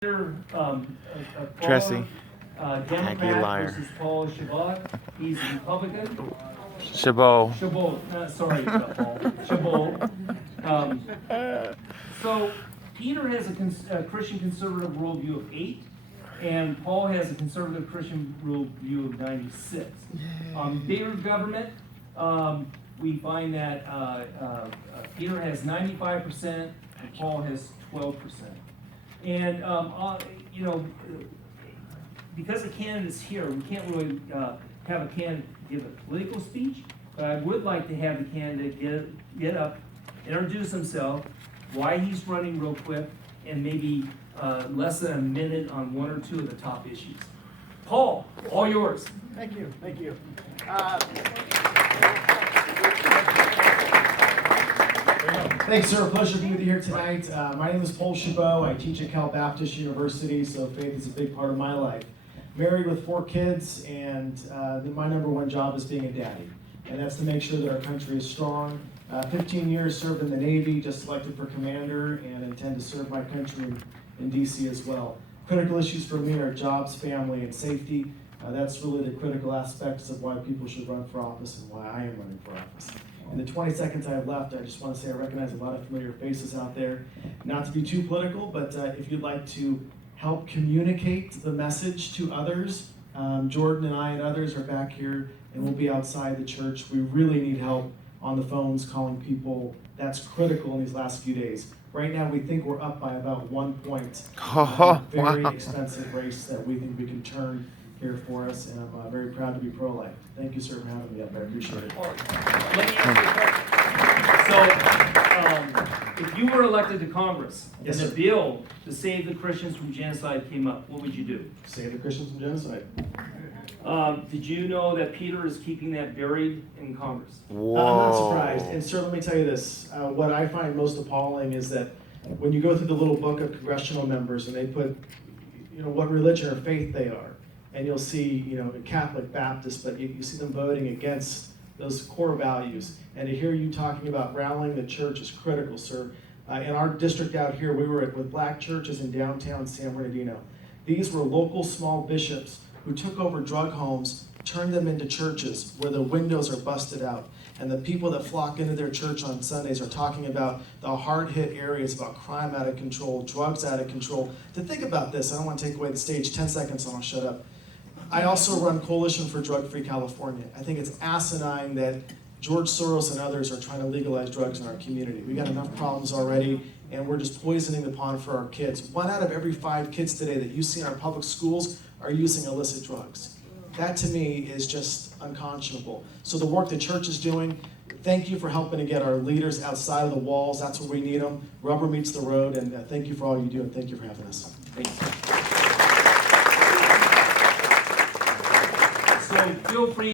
Dressy. Democrat versus Paul Chabot. He's a Republican. Chabot. Sorry, Paul. Chabot. So Peter has a Christian conservative worldview of 8, and Paul has a conservative Christian worldview of 96. Bigger government, we find that Peter has 95% and Paul has 12%. And because the candidate's here, we can't really have a candidate give a political speech, but I would like to have the candidate get up, introduce himself, why he's running real quick, and maybe less than a minute on one or two of the top issues. Paul, all yours. Thank you. Thanks, sir. A pleasure to be with you here tonight. My name is Paul Chabot. I teach at Cal Baptist University, so faith is a big part of my life. Married with 4 kids, and my number one job is being a daddy, and that's to make sure that our country is strong. 15 years served in the Navy, just selected for commander, and intend to serve my country in DC as well. Critical issues for me are jobs, family, and safety. That's really the critical aspects of why people should run for office and why I am running for office. In the 20 seconds I have left, I just want to say I recognize a lot of familiar faces out there. Not to be too political, but if you'd like to help communicate the message to others, Jordan and I and others are back here, and we'll be outside the church. We really need help on the phones calling people. That's critical in these last few days. Right now, we think we're up by about 1 point. Very expensive race that we think we can turn here for us, and I'm very proud to be pro-life. Thank you, sir, for having me up. I appreciate it. Let me ask you a question. So, if you were elected to Congress, Yes, and sir. the bill to save the Christians from genocide came up, what would you do? Save the Christians from genocide. Did you know that Peter is keeping that buried in Congress? Whoa. I'm not surprised. And sir, let me tell you this. What I find most appalling is that when you go through the little book of congressional members and they put, what religion or faith they are, and you'll see, Catholic, Baptist, but you see them voting against those core values. And to hear you talking about rallying the church is critical, sir. In our district out here, we were with black churches in downtown San Bernardino. These were local small bishops who took over drug homes, turned them into churches where the windows are busted out. And the people that flock into their church on Sundays are talking about the hard-hit areas, about crime out of control, drugs out of control. To think about this, I don't want to take away the stage, 10 seconds and I'll shut up. I also run Coalition for Drug-Free California. I think it's asinine that George Soros and others are trying to legalize drugs in our community. We got enough problems already, and we're just poisoning the pond for our kids. 1 out of every 5 kids today that you see in our public schools are using illicit drugs. That to me is just unconscionable. So the work the church is doing, thank you for helping to get our leaders outside of the walls. That's where we need them. Rubber meets the road, and thank you for all you do, and thank you for having us. Thanks. So feel free